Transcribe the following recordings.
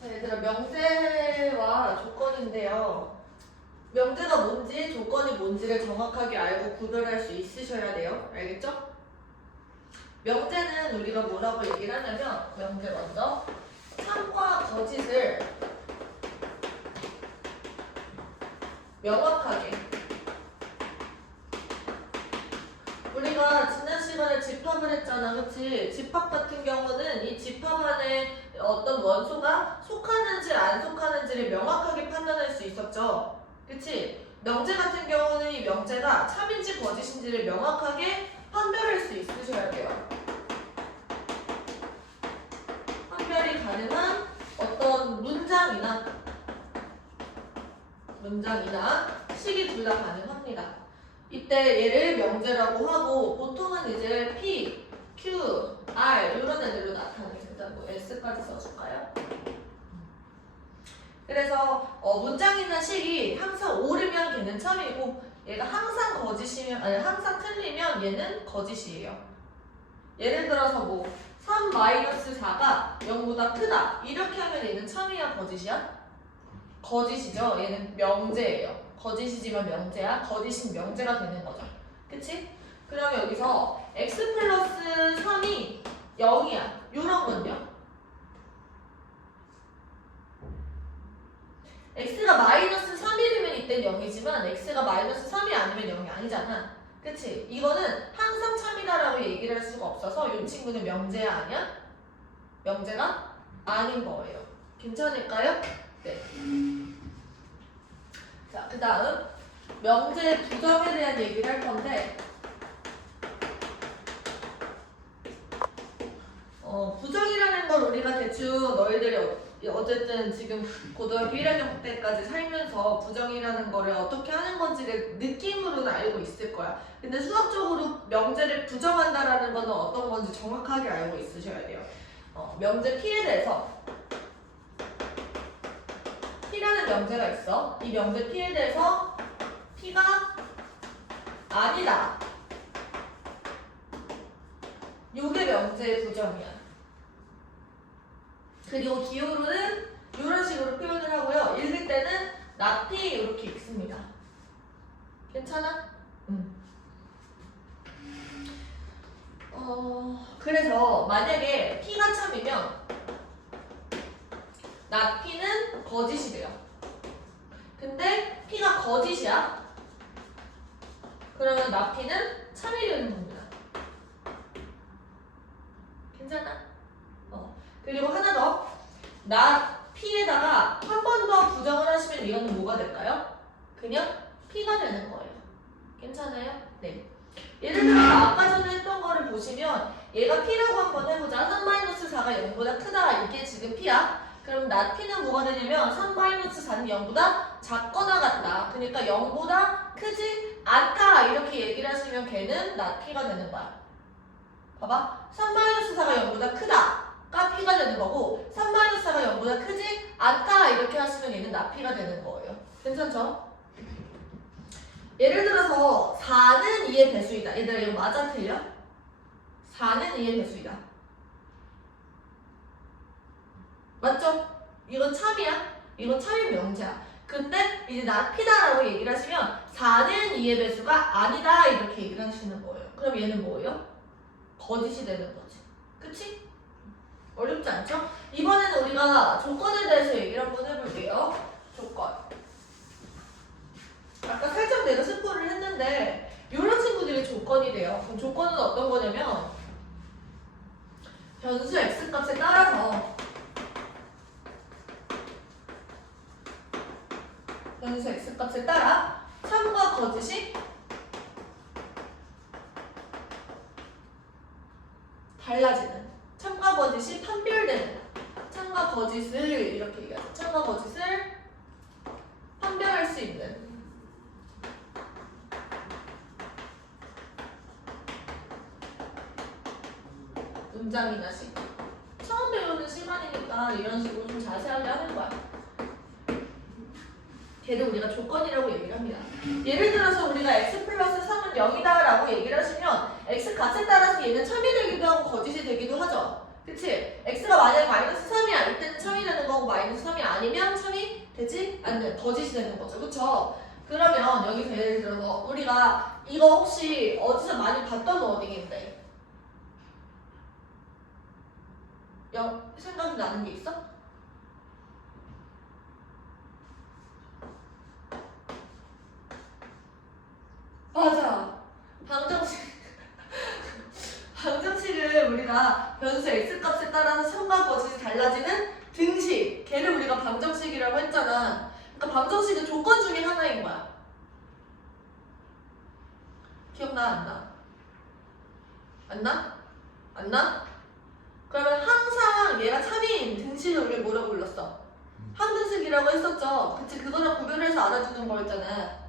자, 얘들아, 명제와 조건인데요. 명제가 뭔지, 조건이 뭔지를 정확하게 알고 구별할 수 있으셔야 돼요. 알겠죠? 명제는 우리가 뭐라고 얘기를 하냐면, 명제 먼저 참과 거짓을 명확하게, 우리가 지난 시간에 집합을 했잖아, 그치? 집합 같은 경우는 이 집합 안에 어떤 원소가 속하는지 안 속하는지를 명확하게 판단할 수 있었죠, 그치? 명제 같은 경우는 이 명제가 참인지 거짓인지를 명확하게 판별할 수 있으셔야 돼요. 판별이 가능한 어떤 문장이나 식이 둘 다 가능합니다. 이때 얘를 명제라고 하고 보통은 이제 P, Q, R 이런 애들로 나타내요. 일단 뭐 S까지 써줄까요? 그래서 문장이나 식이 항상 옳으면 걔는 참이고 얘가 항상 거짓이면 아니 항상 틀리면 얘는 거짓이에요. 예를 들어서 뭐 3-4가 0보다 크다 이렇게 하면 얘는 참이야 거짓이야? 거짓이죠. 얘는 명제예요. 거짓이지만 명제야. 거짓인 명제가 되는 거죠. 그치? 그럼 여기서 x 플러스 3이 0이야. 요런 건요? x가 마이너스 3이면 이땐 0이지만 x가 마이너스 3이 아니면 0이 아니잖아. 그치? 이거는 항상 참이다라고 얘기를 할 수가 없어서 이 친구는 명제야 아니야? 명제가 아닌 거예요. 괜찮을까요? 네. 자, 그 다음 명제 부정에 대한 얘기를 할 건데 부정이라는 걸 우리가 대충 너희들이 어쨌든 지금 고등학교 1학년 때까지 살면서 부정이라는 거를 어떻게 하는 건지를 느낌으로는 알고 있을 거야. 근데 수학적으로 명제를 부정한다라는 거는 어떤 건지 정확하게 알고 있으셔야 돼요. 명제 P에 대해서 P라는 명제가 있어. 이 명제 P에 대해서 P가 아니다. 요게 명제의 부정이야. 그리고 기호로는 이런 식으로 표현을 하고요. 읽을 때는 not P 이렇게 읽습니다. 괜찮아? 그래서 만약에 P가 참이면 not P는 거짓이 돼요. 근데 P가 거짓이야. 그러면 not P는 참이 되는 겁니다. 괜찮아? 그리고 하나 더. not P에다가 한 번 더 부정을 하시면 이거는 뭐가 될까요? 그냥 P가 되는 거예요. 괜찮아요? 네. 예를 들어서 아까 전에 했던 거를 보시면 얘가 P라고 한번 해보자. 3-4가 0보다 크다. 이게 지금 P야. 그럼 not P는 뭐가 되냐면 3-4는 0보다 작거나 같다. 그러니까 0보다 크지 않다. 이렇게 얘기를 하시면 걔는 not P가 되는 거야. 봐봐. 3-4가 0보다 크다가 P가 되는 거고 3-4가 0보다 크지 않다. 이렇게 하시면 얘는 not P가 되는 거예요. 괜찮죠? 예를 들어서 4는 2의 배수이다. 얘들아 이거 맞아 틀려? 4는 2의 배수이다. 맞죠? 이건 참이야. 이건 참이 명제야. 근데 이제 not P다라고 얘기를 하시면 4는 2의 배수가 아니다. 이렇게 얘기를 하시는 거예요. 그럼 얘는 뭐예요? 거짓이 되는 거지. 그치? 어렵지 않죠? 이번에는 우리가 조건에 대해서 얘기를 한번 해볼게요. 조건. 아까 살짝 내가 스포를 했는데 이런 친구들이 조건이 돼요. 그럼 조건은 어떤 거냐면 변수 x값에 따라서 변수 x값에 따라 참과 거짓이 달라지는, 참과 거짓이 판별되는, 참과 거짓을 이렇게 얘기하죠. 참과 거짓을 판별할 수 있는 문장이나 식. 처음 배우는 시간이니까 이런 식으로 좀 자세하게 하는 거야. 걔를 우리가 조건이라고 얘기를 합니다. 예를 들어서 우리가 x 플러스 3은 0이다 라고 얘기를 하시면 x 값에 따라서 얘는 참이 되기도 하고 거짓이 되기도 하죠. 그치? x가 만약에 마이너스 3이야. 이때는 참이 되는 거고 마이너스 안 돼. 거짓이 되는 거죠. 그쵸? 그러면 여기서 예를 들어서 우리가 이거 혹시 어디서 많이 봤던 워딩인데 생각이 나는 게 있어? 맞아. 방정식. 방정식을 우리가 변수 x값에 따라서 성과 거짓이 달라지는 등식. 걔를 우리가 방정식이라고 했잖아. 그러니까 방정식은 조건 중에 하나인 거야. 기억나? 안 나? 안 나? 안 나? 그러면 항상 얘가 참인 등식을 우리 뭐라고 불렀어? 항등식이라고 했었죠. 그치? 그거랑 구별해서 알아주는 거였잖아.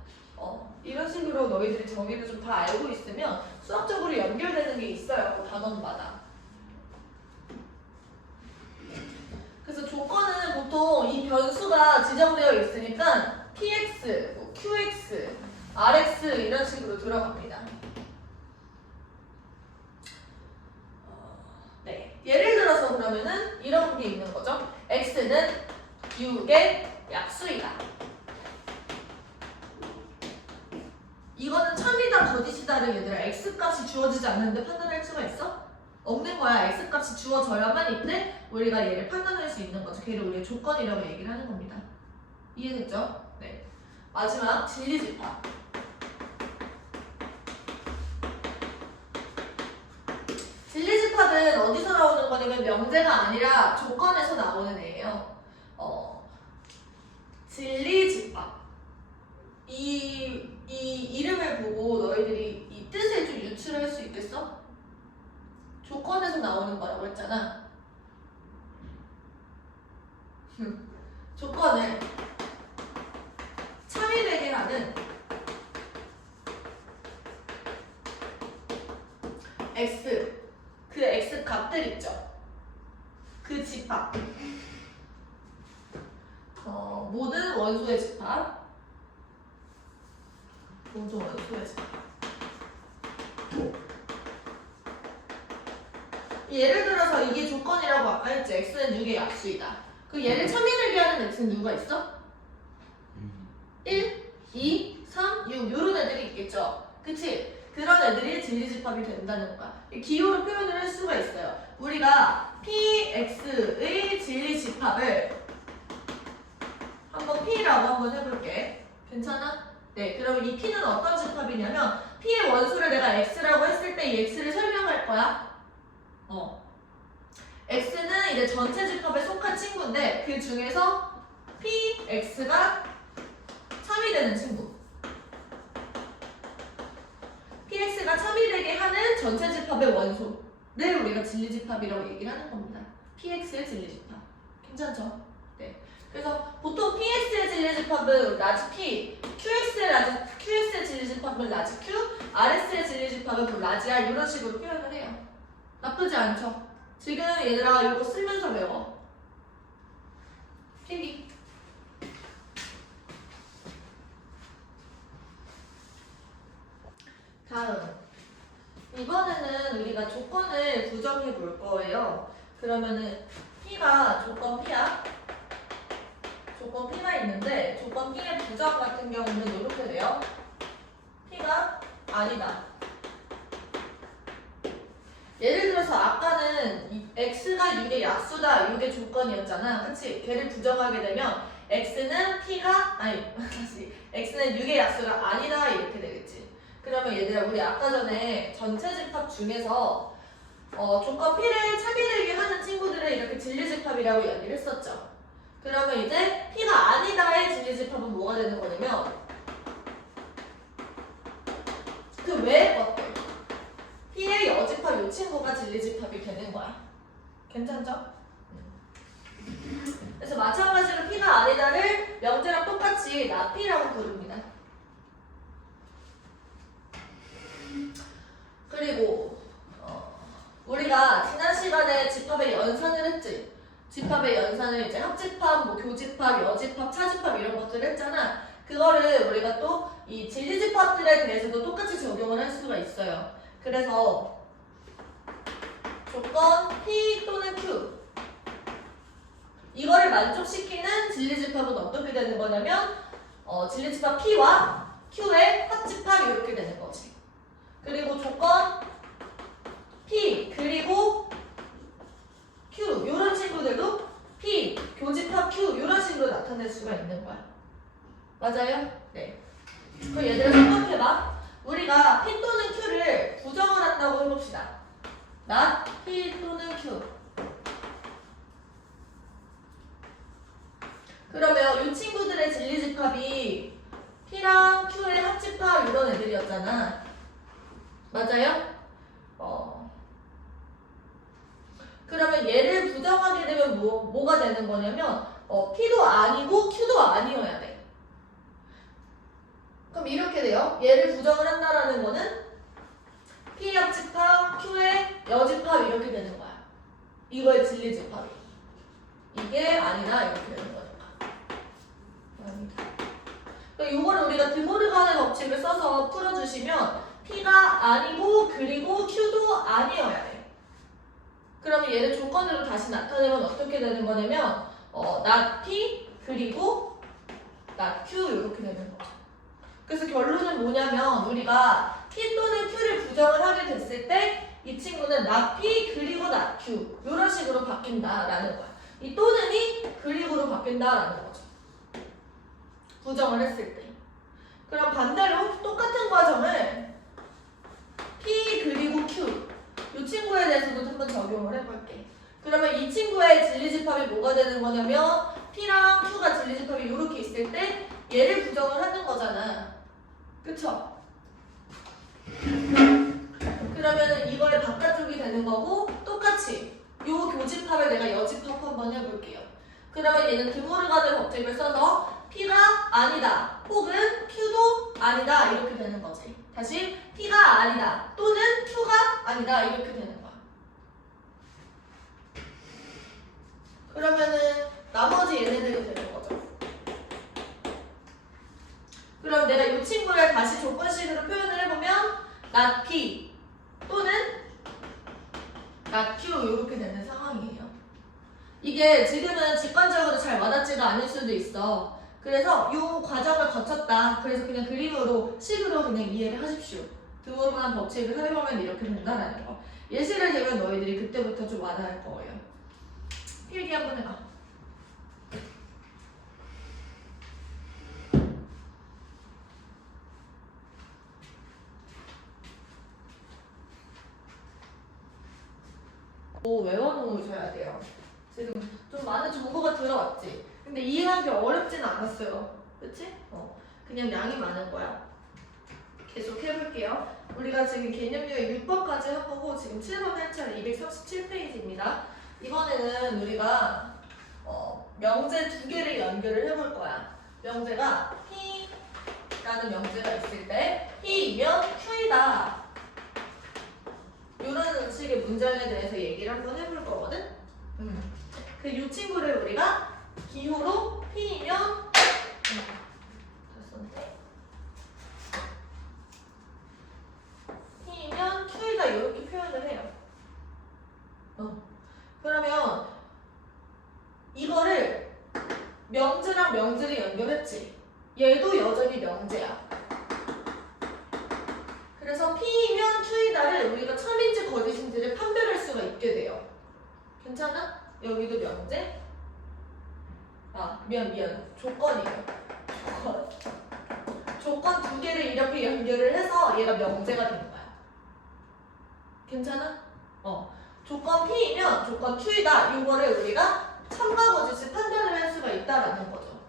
이런 식으로 너희들이 정의를 좀 다 알고 있으면 수학적으로 연결되는 게 있어요. 그 단원마다. 그래서 조건은 보통 이 변수가 지정되어 있으니까 px, 뭐 qx, rx 이런 식으로 들어갑니다. 네, 예를 들어서 그러면은 이런 게 있는 거죠. x는 6의 약수이다. 이거는 참이다 거짓이다를 얘들아 x값이 주어지지 않는데 판단할 수가 있어? 없는 거야. x값이 주어져야만 이때 우리가 얘를 판단할 수 있는 거죠. 걔를 우리의 조건이라고 얘기를 하는 겁니다. 이해됐죠? 네. 마지막 진리집합. 진리집합은 어디서 나오는 거냐면 명제가 아니라 조건에서 나오는 애예요. 진리집합. 이 이름을 보고 너희들이 이 뜻을 좀 유추할 수 있겠어? 조건에서 나오는 거라고 했잖아. 조건을 참이되게 하는 x, 그 x 값들 있죠. 그 집합. 모든 원소의 집합. 모든 원소의 집합. 예를 들어서 이게 조건이라고 아까 했지. x는 6의 약수이다. 그 얘를 참이되게 하는 x는 누가 있어? 1, 2, 3, 6 요런 애들이 있겠죠. 그치? 그런 애들이 진리집합이 된다는 거야. 기호로 표현을 할 수가 있어요. 우리가 px의 진리집합을 한번 p라고 한번 해볼게. 괜찮아? 네, 그러면 이 p는 어떤 집합이냐면 p의 원소를 내가 x라고 했을 때 이 x를 설명할 거야. x는 이제 전체 집합에 속한 친구인데 그 중에서 px가 참이되는 친구. px가 참이되게 하는 전체 집합의 원소를 우리가 진리집합이라고 얘기를 하는 겁니다. px의 진리집합. 괜찮죠? 네. 그래서 보통 px의 진리집합은 라지 p, qx의 진리집합은 라지 q, rs의 진리집합은 라지 r 이런 식으로 표현을 해요. 나쁘지 않죠? 지금 얘들아 이거 쓰면서 외워. 필기. 다음. 이번에는 우리가 조건을 부정해 볼 거예요. 그러면은 P가 조건 P야. 조건 P가 있는데 조건 P의 부정 같은 경우는 이렇게 돼요. P가 아니다. 예를 들어서 아까는 X가 6의 약수다. 6의 조건이었잖아. 그치? 걔를 부정하게 되면 X는 X는 6의 약수가 아니다. 이렇게 되겠지. 그러면 얘들아 우리 아까 전에 전체 집합 중에서 조건 P를 참이되게 하는 친구들을 이렇게 진리집합이라고 얘기를 했었죠. 그러면 이제 P가 아니다의 진리집합은 뭐가 되는 거냐면 그 외의 것들 P의 여집합 이 친구가 진리집합이 되는 거야. 괜찮죠? 그래서 마찬가지로 P가 아니다를 명제랑 똑같이 나 P라고 부릅니다. 그리고 우리가 지난 시간에 집합의 연산을 했지. 집합의 연산을 이제 합집합, 뭐 교집합, 여집합, 차집합 이런 것들을 했잖아. 그거를 우리가 또 이 진리집합들에 대해서도 똑같이 적용을 할 수가 있어요. 그래서 조건 P 또는 Q 이거를 만족시키는 진리집합은 어떻게 되는 거냐면 진리집합 P와 Q의 합집합이 이렇게 되는 거지. 그리고 조건 P 그리고 Q 이런 친구들도 P 교집합 Q 이런 식으로 나타낼 수가 있는 거야. 맞아요? 네. 그럼 얘들아 생각해봐. 우리가 P 또는 Q를 부정을 한다고 해봅시다. 나 P 또는 Q. 그러면 이 친구들의 진리집합이 P랑 Q의 합집합 이런 애들이었잖아. 맞아요? 그러면 얘를 부정하게 되면 뭐가 되는 거냐면 P도 아니고 Q도 아니어야 돼. 그럼 이렇게 돼요. 얘를 부정을 한다라는 거는 P의 합집합, Q의 여집합 이렇게 되는 거야. 이거의 진리집합이. 이게 아니다 이렇게 되는 거니까. 아니다. 그러니까 이거를 우리가 드모르간의 법칙을 써서 풀어주시면 P가 아니고 그리고 Q도 아니어야 돼. 그러면 얘를 조건으로 다시 나타내면 어떻게 되는 거냐면 not P 그리고 not Q 이렇게 되는 거죠. 그래서 결론은 뭐냐면 우리가 P 또는 Q를 부정을 하게 됐을 때 이 친구는 not P 그리고 not Q 이런 식으로 바뀐다라는 거야. 이 또는이 그리고로 바뀐다라는 거죠. 부정을 했을 때. 그럼 반대로 똑같은 과정을 P 그리고 Q 이 친구에 대해서도 한번 적용을 해볼게. 그러면 이 친구의 진리집합이 뭐가 되는 거냐면 P랑 Q가 진리집합이 이렇게 있을 때 얘를 부정을 하는 거잖아. 그쵸? 그러면은 이거의 바깥쪽이 되는 거고 똑같이 요 교집합을 내가 여집합 한번 해볼게요. 그러면 얘는 드모르간의 법칙을 써서 P가 아니다 혹은 Q도 아니다 이렇게 되는 거지. 다시 P가 아니다 또는 Q가 아니다 이렇게 되는 거야. 그러면은 나머지 얘네들이 되는 거죠. 그럼 내가 이 친구를 다시 조건식으로 표현을 해보면 not P 또는 not Q 이렇게 되는 상황이에요. 이게 지금은 직관적으로 잘 와닿지가 않을 수도 있어. 그래서 이 과정을 거쳤다. 그래서 그냥 그림으로 식으로 그냥 이해를 하십시오. 드모르간 법칙을 사용하면 이렇게 된다라는 거. 예시를 들면 너희들이 그때부터 좀 와닿을 거예요. 필기 한번 해봐. 외워놓으셔야 돼요. 지금 좀 많은 정보가 들어왔지. 근데 이해하기 어렵진 않았어요. 그치? 그냥 양이 많은 거야. 계속 해볼게요. 우리가 지금 개념유의 6번까지 한 거고 지금 7번 할 차례 237페이지입니다. 이번에는 우리가 명제 두 개를 연결을 해볼 거야. 명제가 P라는 명제가 있을 때 P이면 Q이다. 이런 식의 문장에 대해서 얘기를 한번 해볼 거거든. 이 친구를 우리가 기호로 P이면 P이면 Q이다 이렇게 표현을 해요. 그러면 이거를 명제랑 명제를 연결했지. 얘도 여전히 명제야. 그래서 P이면 Q이다를 우리가 참인지 거짓인지를 판별할 수가 있게 돼요. 괜찮아? 여기도 명제? 미안. 조건이에요. 조건 두 개를 이렇게 연결을 해서 얘가 명제가 되는 거야. 괜찮아? 조건 P이면 조건 Q이다. 이거를 우리가 참과 거짓을 판단을 할 수가 있다라는 거죠.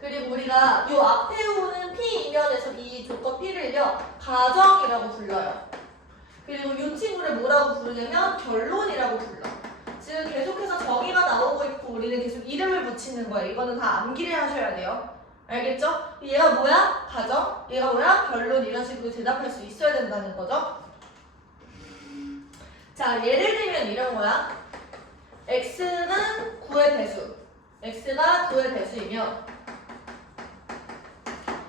그리고 우리가 이 앞에 오는 P이면에서 이 조건 P를요 가정이라고 불러요. 그리고 이 친구를 뭐라고 부르냐면 결론이라고 불러. 지금 계속해서 정의가 나오고 있고 우리는 계속 이름을 붙이는 거예요. 이거는 다 암기를 하셔야 돼요. 알겠죠? 얘가 뭐야? 가정. 얘가 뭐야? 결론. 이런 식으로 대답할 수 있어야 된다는 거죠. 자, 예를 들면 이런 거야. x는 9의 배수. x가 9의 배수이면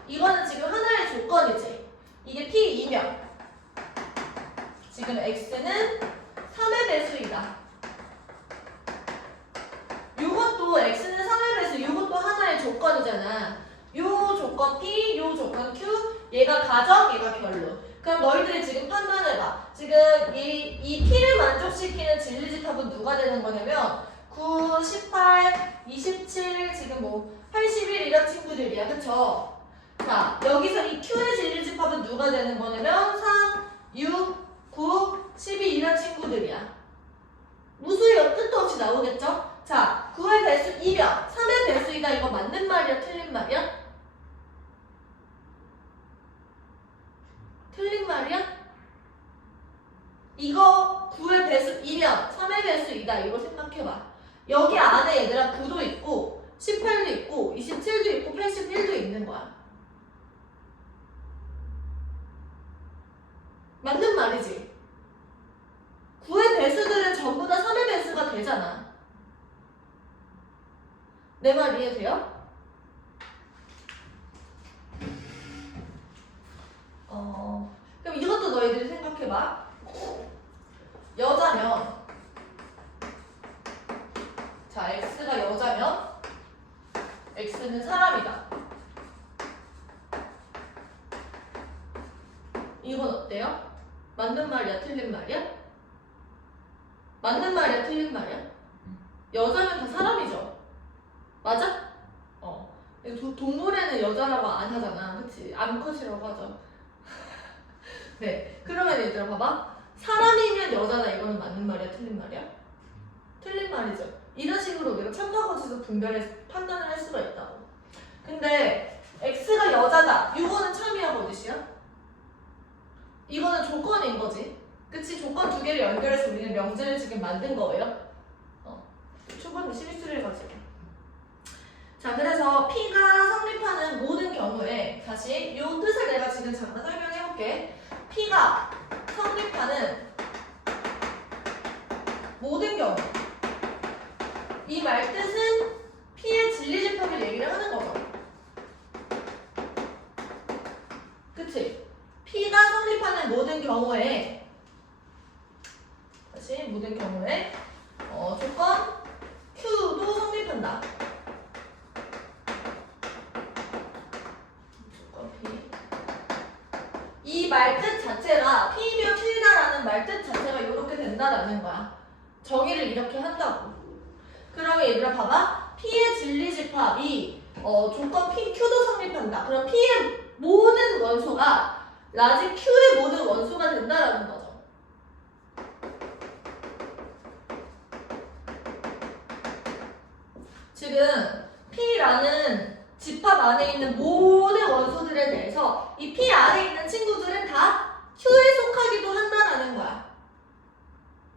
이거는 지금 하나의 조건이지. 이게 P이면 지금 x는 3의 배수이다. 조건이잖아. 요 조건 P, 요 조건 Q, 얘가 가정, 얘가 결론. 그럼 너희들이 지금 판단해봐. 지금 이 P를 만족시키는 진리집합은 누가 되는 거냐면 9, 18, 27, 지금 뭐 81 이런 친구들이야. 그쵸? 자, 여기서 이 Q의 진리집합은 누가 되는 거냐면 3, 6, 9, 12 이런 친구들이야. 무수히 뜻도 없이 나오겠죠? 자, 9의 배수 2면 3의 배수이다. 이거 맞는 말이야? 틀린 말이야? 틀린 말이야? 이거 9의 배수 2면 3의 배수이다. 이거 생각해봐. 여기 안에 얘들아 9도 있고 18도 있고 27도 있고 81도 있는 거야. 맞는 말이지? 9의 배수들은 전부 다 3의 배수가 되잖아. 내 말 이해돼요? 그럼 이것도 너희들이 생각해봐. 여자면, 자, X가 여자면 X는 사람이다. 이건 어때요? 맞는 말이야? 틀린 말이야? 맞는 말이야? 틀린 말이야? 여자면 다 사람이죠? 맞아? 동물에는 여자라고 안 하잖아. 그치? 암컷이라고 하죠. 네. 그러면 얘들아 봐봐. 사람이면 여자다. 이거는 맞는 말이야? 틀린 말이야? 틀린 말이죠. 이런 식으로 우리가 참가거짓에서 판단을 할 수가 있다고. 근데 X가 여자다. 이거는 참이야 거짓이야? 이거는 조건인 거지. 그치? 조건 두 개를 연결해서 우리는 명제를 지금 만든 거예요. 초반에 실수를 가지고. 자, 그래서 P가 성립하는 모든 경우에 다시 이 뜻을 내가 지금 잠깐 설명해볼게. P가 성립하는 모든 경우, 이 말뜻은 P의 진리집합을 얘기를 하는 거죠. 그치? P가 성립하는 모든 경우에, 다시 모든 경우에 조건 Q도 성립한다. 조건 P. 이 말뜻 자체가 P이면 Q다라는 말뜻 자체가 이렇게 된다라는 거야. 정의를 이렇게 한다고. 그러면 얘들아 봐봐. P의 진리집합이 조건 P, Q도 성립한다. 그럼 P의 모든 원소가 라지 Q의 모든 원소가 된다라는 거죠. 지금 P라는 집합 안에 있는 모든 원소들에 대해서 이 P 안에 있는 친구들은 다 Q에 속하기도 한다라는 거야.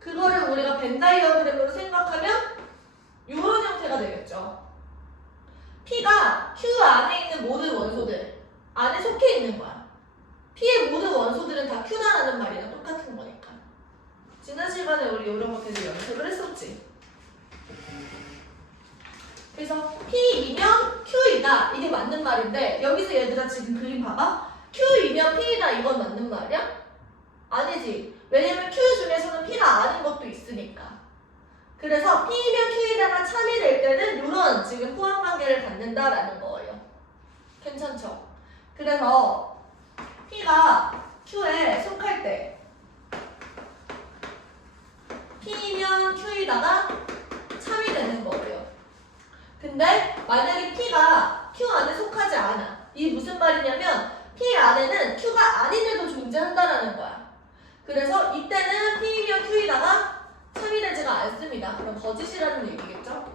그거를 우리가 벤 다이어그램으로 생각하면 이런 형태가 되겠죠. P가 Q 안에 있는 모든 원소들 안에 속해 있는 거야. P의 모든 원소들은 다 Q다라는 말이랑 똑같은 거니까. 지난 시간에 우리 이런 거 계속 연습을 했었지. 그래서 P이면 Q이다. 이게 맞는 말인데 여기서 얘들아 지금 그림 봐봐. Q이면 P이다. 이건 맞는 말이야? 아니지. 왜냐면 Q 중에서는 P가 아닌 것도 있으니까. 그래서 P이면 Q이다가 참이 될 때는 이런 지금 포함관계를 갖는다라는 거예요. 괜찮죠? 그래서 P가 Q에 속할 때 P이면 Q이다가 참이 되는 거예요. 근데 만약에 P가 Q 안에 속하지 않아. 이게 무슨 말이냐면 P 안에는 Q가 아닌데도 존재한다라는 거야. 그래서 이때는 P이면 Q이다가 참이 되지가 않습니다. 그럼 거짓이라는 얘기겠죠?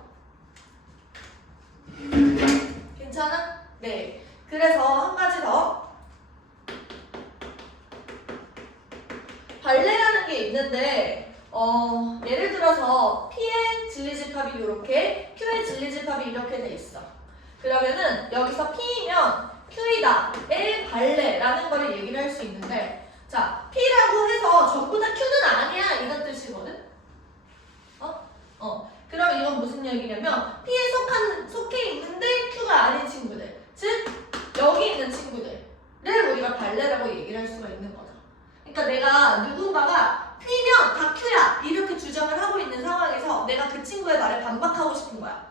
괜찮아? 네. 그래서 한 가지 더. 발레라는 게 있는데 예를 들어서 P의 진리집합이 이렇게, Q의 진리집합이 이렇게 돼 있어. 그러면은 여기서 P이면 Q이다의 발레라는 거를 얘기를 할 수 있는데, 자, P라고 해서 전부 다 Q는 아니야 이런 뜻이거든. 그럼 이건 무슨 얘기냐면 P에 속해 있는데 Q가 아닌 친구들, 즉 여기 있는 친구들을 우리가 발레라고 얘기를 할 수가 있는 거죠. 그러니까 내가 누군가가 P면 다 Q야 이렇게 주장을 하고 있는 상황에서 내가 그 친구의 말에 반박하고 싶은 거야.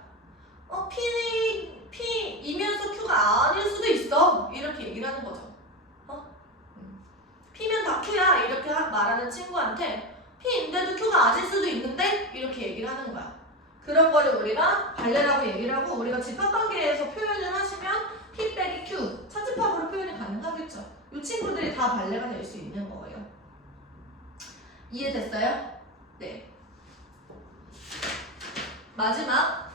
아는 친구한테 P인데도 Q가 아닐 수도 있는데 이렇게 얘기를 하는 거야. 그런 거를 우리가 발레라고 얘기를 하고 우리가 집합관계에서 표현을 하시면 P 빼기 Q 차집합으로 표현이 가능하겠죠. 이 친구들이 다 발레가 될 수 있는 거예요. 이해됐어요? 네. 마지막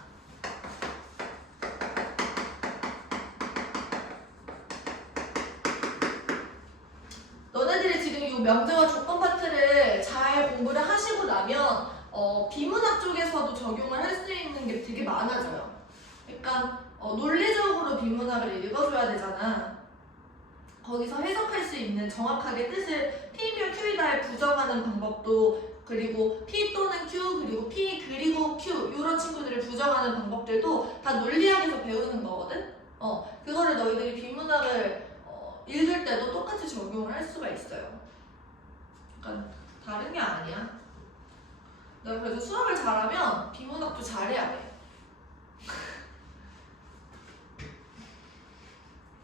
너네들이 지금 이 명제와 조건 파트를 잘 공부를 하시고 나면 비문학 쪽에서도 적용을 할 수 있는 게 되게 많아져요. 그러니까 논리적으로 비문학을 읽어줘야 되잖아. 거기서 해석할 수 있는 정확하게 뜻을 P면 Q이다에 부정하는 방법도 그리고 P 또는 Q 그리고 P 그리고 Q 이런 친구들을 부정하는 방법들도 다 논리학에서 배우는 거거든. 그거를 너희들이 비문학을 읽을 때도 똑같이 적용을 할 수가 있어요. 그러니까 다른 게 아니야. 내가 그래서 수학을 잘하면 비문학도 잘해야 돼.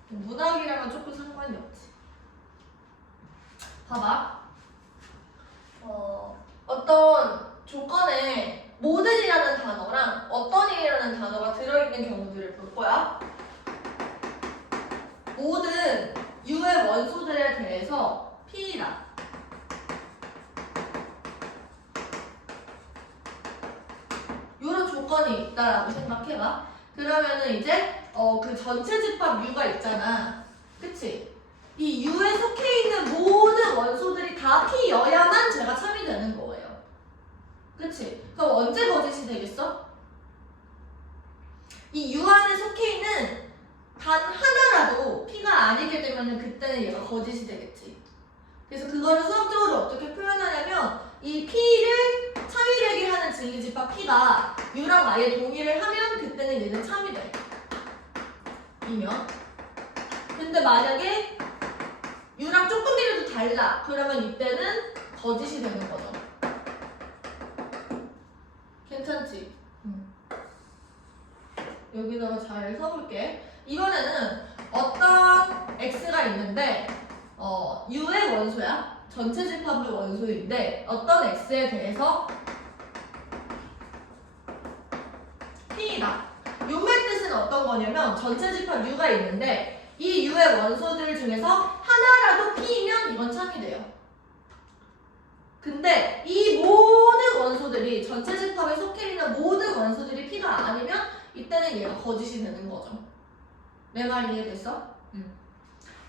문학이랑은 조금 상관이 없지. 봐봐. 어떤 조건에 모든이라는 단어랑 어떤이라는 단어가 들어있는 경우들을 볼 거야. 모든 U의 원소들에 대해서 P다. 이런 조건이 있다라고 생각해봐. 그러면은 이제 그 전체 집합 U가 있잖아. 그치? 이 U에 속해 있는 모든 원소들이 다 P여야만 제가 참이 되는 거예요. 그치? 그럼 언제 거짓이 되겠어? 이 U 안에 속해 있는 단 하나라도 P가 아니게 되면은 그때는 얘가 거짓이 되겠지. 그래서 그거를 수학적으로 어떻게 표현하냐면 이 P를 참이되게 하는 진리집합 P가 U랑 I에 동의를 하면 그때는 얘는 참이 돼. 이면 근데 만약에 U랑 조금이라도 달라 그러면 이때는 거짓이 되는 거죠. 괜찮지? 여기다가 잘 써볼게. 이번에는 어떤 X가 있는데 U의 원소야. 전체 집합의 원소인데 어떤 X에 대해서 P이다. 요 말 뜻은 어떤 거냐면 전체 집합 U가 있는데 이 U의 원소들 중에서 하나라도 P이면 이건 참이 돼요. 근데 이 모든 원소들이 전체 집합에 속해 있는 모든 원소들이 P가 아니면 이때는 얘가 거짓이 되는 거죠. 내 말 이해됐어?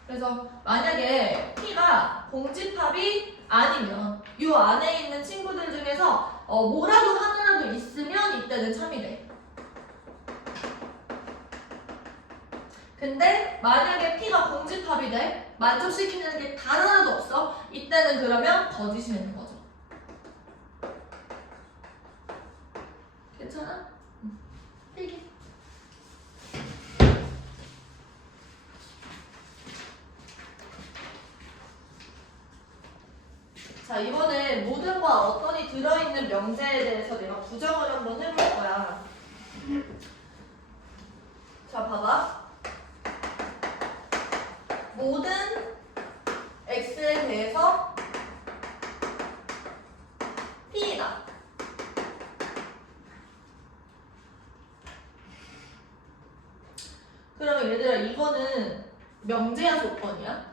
그래서 만약에 P가 공집합이 아니면 이 안에 있는 친구들 중에서 뭐라도 하나라도 있으면 이때는 참이 돼. 근데 만약에 P가 공집합이 돼 만족시키는 게 단 하나도 없어 이때는 그러면 거짓이 되는 거죠. 괜찮아? 필기. 자, 이번에 모든과 어떤이 들어있는 명제에 대해서 내가 부정을 한번 해볼 거야. 자, 봐봐. 모든 X에 대해서 P이다. 그러면 얘들아 이거는 명제야 조건이야?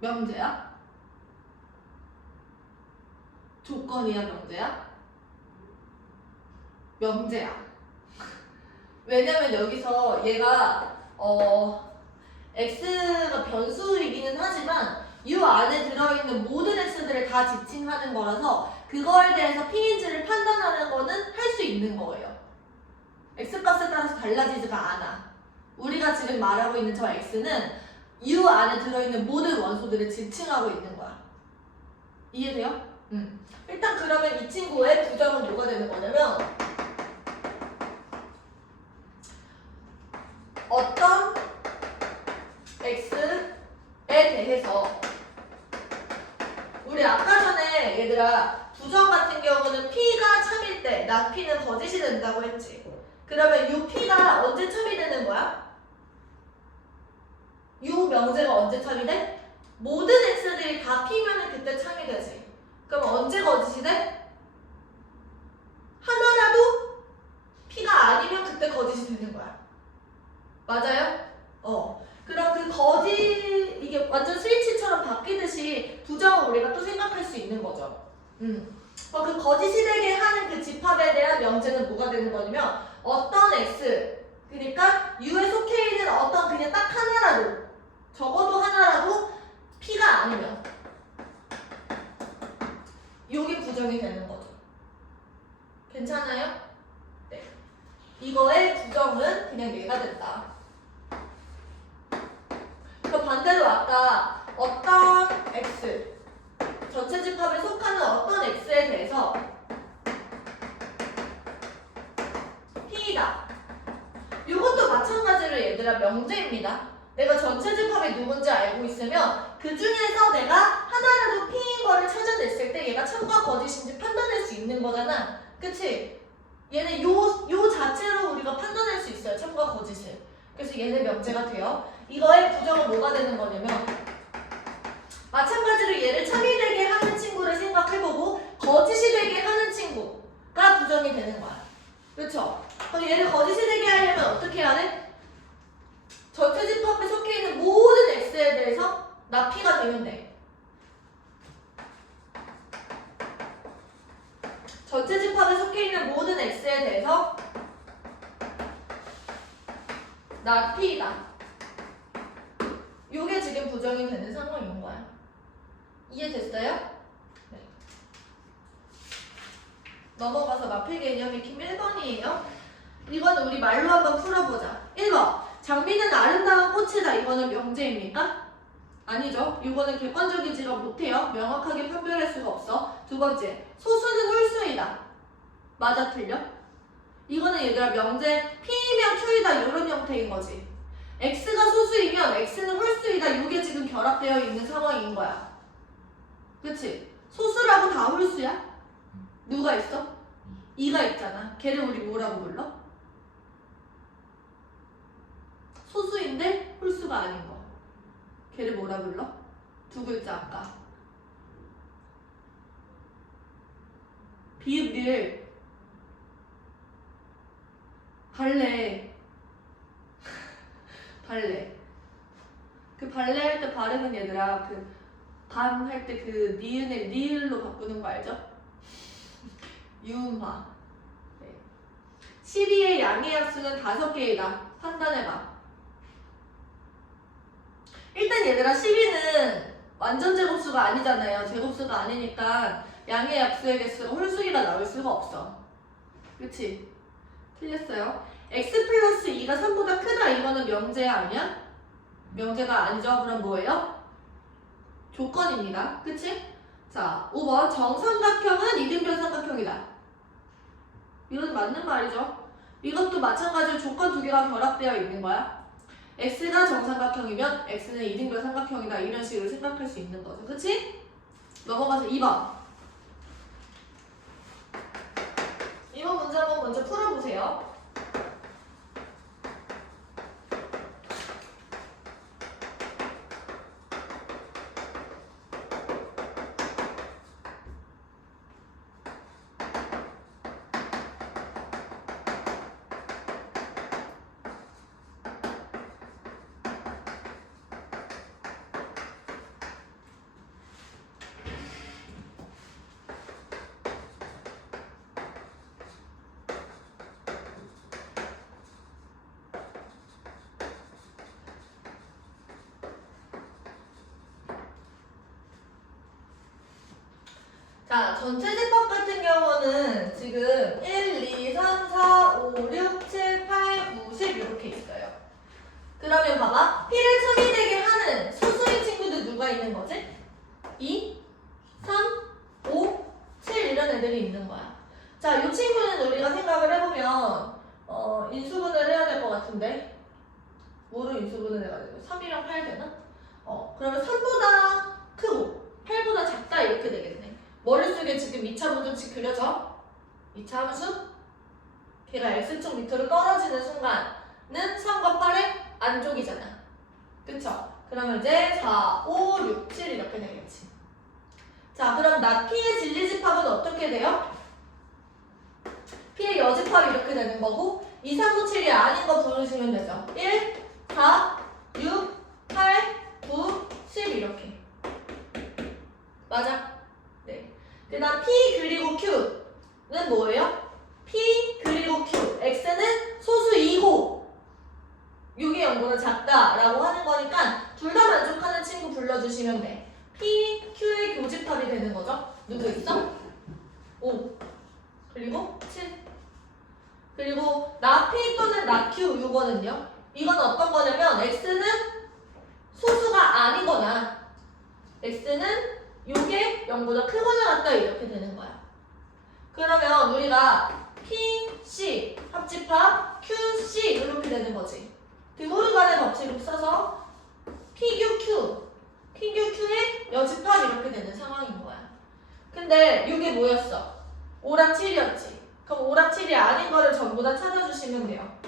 명제야? 조건이야 명제야? 명제야. 왜냐면 여기서 얘가 X가 변수이기는 하지만 U 안에 들어있는 모든 X들을 다 지칭하는 거라서 그거에 대해서 P인지를 판단하는 거는 할 수 있는 거예요. X값에 따라서 달라지지가 않아. 우리가 지금 말하고 있는 저 X는 U 안에 들어있는 모든 원소들을 지칭하고 있는 거야. 이해돼요? 일단 그러면 이 친구의 부정은 뭐가 되는 거냐면 어떤 X에 대해서 우리 아까 전에 얘들아 부정 같은 경우는 P가 참일 때 나 P는 거짓이 된다고 했지. 그러면 이 P가 언제 참이 되는 거야? 요 명제가 언제 참이돼? 모든 x들이 다 p면은 그때 참이되지. 그럼 언제 거짓이 돼? 하나라도 p가 아니면 그때 거짓이 되는 거야. 맞아요? 그럼 그 거짓, 이게 완전 스위치처럼 바뀌듯이 부정을 우리가 또 생각할 수 있는 거죠. 그 거짓이 되게 하는 그 집합에 대한 명제는 뭐가 되는 거냐면 어떤 x, 그러니까 U에 속해 있는 어떤 그냥 딱 하나라도, 적어도 하나라도 P가 아니면 요게 부정이 되는 거죠. 괜찮아요? 네. 이거의 부정은 그냥 얘가 된다. 그 반대로 아까 어떤 x, 전체 집합에 속하는 어떤 x에 대해서 P다. 이것도 마찬가지로 얘들아 명제입니다. 내가 전체 집합이 누군지 알고 있으면 그 중에서 내가 하나라도 P인 거를 찾아냈을 때 얘가 참과 거짓인지 판단할 수 있는 거잖아. 그치? 얘는 요 자체로 우리가 판단할 수 있어요. 참과 거짓을. 그래서 얘는 명제가 돼요. 이거의 부정은 뭐가 되는 거냐면 마찬가지로 얘를 참이 되게 하는 친구를 생각해보고 거짓이 되게 하는 친구가 부정이 되는 거야. 그렇죠? 그럼 얘를 거짓이 되게 하려면 어떻게 해야 돼? 전체 집합에 속해 있는 모든 x에 대해서 나 p가 되면 돼. 전체 집합에 속해 있는 모든 x에 대해서 나 p다. 요게 지금 부정이 되는 상황인 거야. 이해됐어요? 네. 넘어가서 마필 개념 익힘 1번이에요. 이거는 우리 말로 한번 풀어보자. 1번. 장미는 아름다운 꽃이다. 이거는 명제입니까? 아니죠. 이거는 객관적이지가 못해요. 명확하게 판별할 수가 없어. 두 번째. 소수는 홀수이다. 맞아 틀려? 이거는 얘들아 명제 P이면 Q이다 이런 형태인 거지. X가 소수이면 X는 홀수이다. 이게 지금 결합되어 있는 상황인 거야. 그치? 소수라고 다 홀수야? 누가 있어? 2가 있잖아. 걔를 우리 뭐라고 불러? 소수인데 홀수가 아닌 거. 걔를 뭐라 불러? 두 글자 아까. 비읍을 발레. 발레. 그 발레 할 때 발음은 얘들아 그 반 할 때 그 니은을 리을로 바꾸는 거 알죠? 유음화. 네. 12의 양의 약수는 5개이다. 판단해봐. 일단 얘들아 12는 완전 제곱수가 아니잖아요. 제곱수가 아니니까 양의 약수의 개수가 홀수기가 나올 수가 없어. 그치? 틀렸어요. x 플러스 2가 3보다 크다. 이거는 명제야 아니야? 명제가 아니죠. 그럼 뭐예요? 조건입니다. 그치? 자, 5번 정삼각형은 이등변 삼각형이다. 이건 맞는 말이죠. 이것도 마찬가지로 조건 두 개가 결합되어 있는 거야. x가 정삼각형이면 x는 이등변 삼각형이다. 이런 식으로 생각할 수 있는 거죠. 그치? 넘어가서 2번. 이번 문제 한번 먼저 풀어보세요. 자, 전체 집합 같은 경우는 지금 1, 2, 3, 4, 5, 6, 7, 8, 9, 10 이렇게 있어요. 그러면 봐봐. P를 참이 되게 하는 소수의 친구들 누가 있는 거지? 2, 3, 5, 7 이런 애들이 있는 거야. 자, 이 친구는 우리가 생각을 해보면 인수분해를 해야 될 것 같은데 뭐로 인수분해를 해야 되나? 3이랑 8 되나? 그러면 3보다 크고 8보다 작다 이렇게 되겠네. 머릿속에 지금 2차 부등식 그려져? 2차 함수? 걔가 x축 밑으로 떨어지는 순간은 3과 8의 안쪽이잖아. 그쵸? 그러면 이제 4, 5, 6, 7 이렇게 되겠지. 자, 그럼 나 P의 진리집합은 어떻게 돼요? P의 여집합이 이렇게 되는 거고 2, 3, 9, 7이 아닌 거 부르시면 되죠. 1, 4, 6, 8, 9, 10 이렇게. 맞아? 네. 그 다음 P 그리고 Q는 뭐예요? P 그리고 Q. X는 소수 2고 6의 0보다 작다라고 하는 거니까 둘 다 만족하는 친구 불러주시면 돼. P, Q의 교집합이 되는 거죠. 누구 있어? 5 그리고 7 그리고 나 P 또는 나 Q 이거는요. 이건 어떤 거냐면 X는 소수가 아니거나 X는 6의 0보다 크거나 같다 이렇게 되는 거야. 그러면 우리가 P, C 합집합 Q, C 이렇게 되는 거지. 드호르간의 법칙을 써서 PQ, Q, PQ, Q의 여집합 이렇게 되는 상황인 거야. 근데 이게 뭐였어? 5랑 7이었지. 그럼 5랑 7이 아닌 거를 전부 다 찾아주시면 돼요.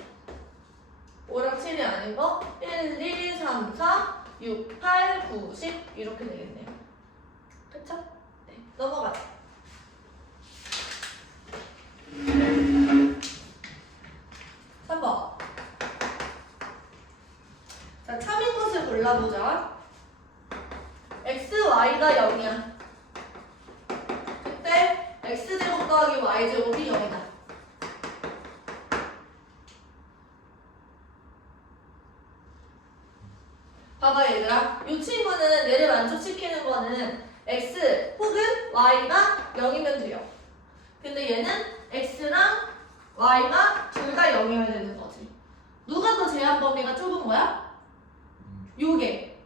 5랑 7이 아닌 거 1, 2, 3, 4, 6, 8, 9, 10 이렇게 되겠네요. 그쵸? 네, 넘어가자. 자, 참인 것을 골라보자. x, y가 0이야. 그때 x제곱 더하기 y제곱이 0이다. 봐봐 얘들아. 이 친구는 얘를 만족시키는 거는 x 혹은 y가 0이면 돼요. 근데 얘는 x랑 y가 둘 다 0이어야 되는 거지. 누가 더 제한 범위가 좁은 거야? 요게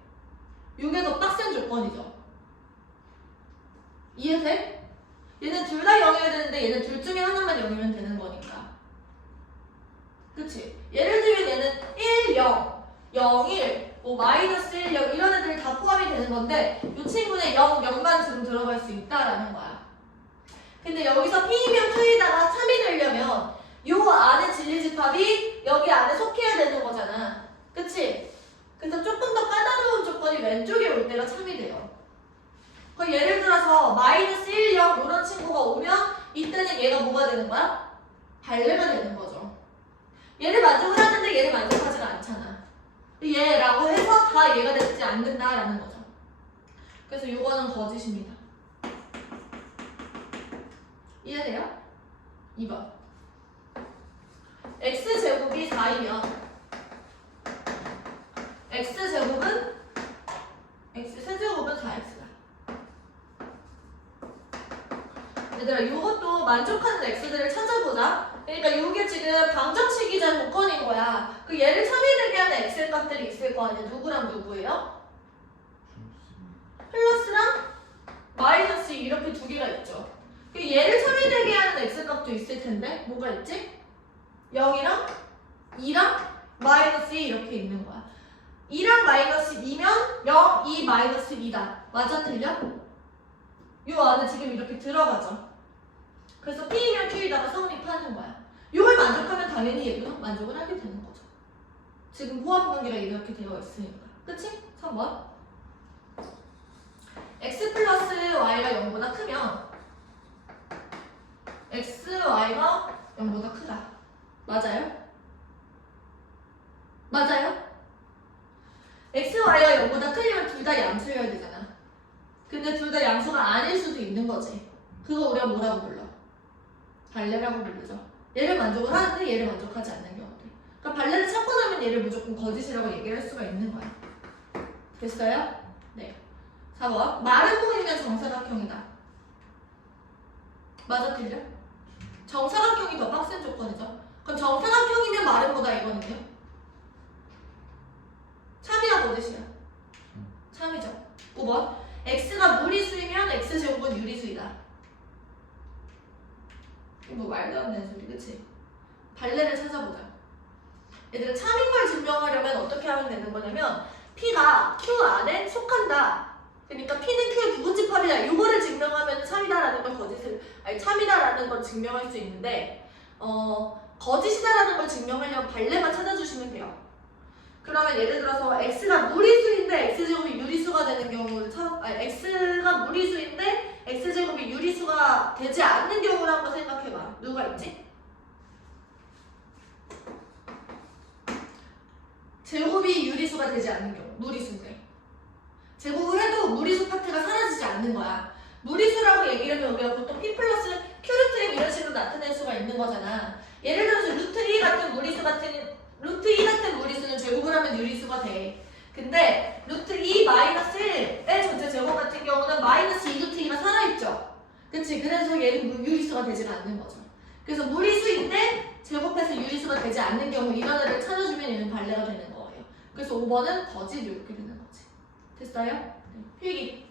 더 빡센 조건이죠. 이해돼? 얘는 둘 다 0이어야 되는데 얘는 둘 중에 하나만 0이면 되는 거니까. 그치? 예를 들면 얘는 1, 0, 0, 1, 뭐 마이너스 1, 0 이런 애들이 다 포함이 되는 건데 이 친구는 0, 0만 지금 들어갈 수 있다라는 거야. 근데 여기서 P이면 Q에다가 참이 되려면 요 안에 진리집합이 여기 안에 속해야 되는 거잖아. 그치? 그래서 조금 더 까다로운 조건이 왼쪽에 올 때가 참이 돼요. 그 예를 들어서 마이너스 1, 0 이런 친구가 오면 이때는 얘가 뭐가 되는 거야? 발레가 되는 거죠. 얘를 만족을 하는데 얘를 만족하지가 않잖아. 얘라고 해서 다 얘가 되지 않는다라는 거죠. 그래서 이거는 거짓입니다. 이해돼요? 2번. x제곱이 4이면 x제곱은 x세제곱은 4x다. 얘들아 이것도 만족하는 x들을 찾아보자. 그러니까 이게 지금 방정식이자 조건인 거야. 그 얘를 참이되게 하는 x의 값들이 있을 거 아니야. 누구랑 누구예요? 플러스랑 마이너스 이렇게 두 개가 있죠. 얘를 참이되게 하는 x 값도 있을 텐데 뭐가 있지? 0이랑 2랑 마이너스 2 이렇게 있는 거야. 2랑 마이너스 2면 0, 2, 마이너스 2다. 맞아? 틀려? 요 안에 지금 이렇게 들어가죠. 그래서 P이면 Q에다가 성립하는 거야. 이걸 만족하면 당연히 얘도 만족을 하게 되는 거죠. 지금 호환관계가 이렇게 되어 있으니까. 그치? 3번. x 플러스 y가 0보다 크면 x, y가 0보다 크다. 맞아요? 맞아요? x, y가 0보다 크려면 둘 다 양수여야 되잖아. 근데 둘 다 양수가 아닐 수도 있는 거지. 그거 우리가 뭐라고 불러? 발레라고 부르죠. 얘를 만족을 하는데 얘를 만족하지 않는 경우들. 그러니까 발레를 찾고 나면 얘를 무조건 거짓이라고 얘기할 수가 있는 거야. 됐어요? 네. 4번. 마른 부분이면 정사각형이다. 맞아, 틀려? 정사각형이 더 빡센 조건이죠. 그럼 정사각형이면 마른보다 이거는요? 참이야, 거짓이야? 참이죠. 5번. x가 무리수이면 x제곱은 유리수이다. 뭐 말도 안 되는 소리, 그치? 발레를 찾아보자. 얘들아, 참인 걸 증명하려면 어떻게 하면 되는 거냐면 P가 Q 안에 속한다. 그러니까 P는 Q의 부분집합이다. 이거를 증명하면 참이다라는 걸 참이다라는 걸 증명할 수 있는데 거짓이다라는 걸 증명하려면 발레만 찾아주시면 돼요. 그러면 예를 들어서 x가 무리수인데 x제곱이 유리수가 되는 경우를 x가 무리수인데 x제곱이 유리수가 되지 않는 경우를 한번 생각해봐. 누가 있지? 제곱이 유리수가 되지 않는 경우, 무리수인데. 제곱을 해도 무리수 파트가 사라지지 않는 거야. 무리수라고 얘기하면 우리가 보통 p 플러스 q 루트 1 이런 식으로 나타낼 수가 있는 거잖아. 예를 들어서 루트 2 같은 무리수 루트 2 같은 무리수는 제곱을 하면 유리수가 돼. 근데 루트 2 마이너스 1의 전체 제곱 같은 경우는 마이너스 2 루트 2가 살아있죠. 그치? 그래서 얘는 유리수가 되지 않는 거죠. 그래서 무리수인데 제곱해서 유리수가 되지 않는 경우 이런 애를 찾아주면 얘는 발레가 되는 거예요. 그래서 5번은 거짓 이렇게 되는 거지. 됐어요? 필기.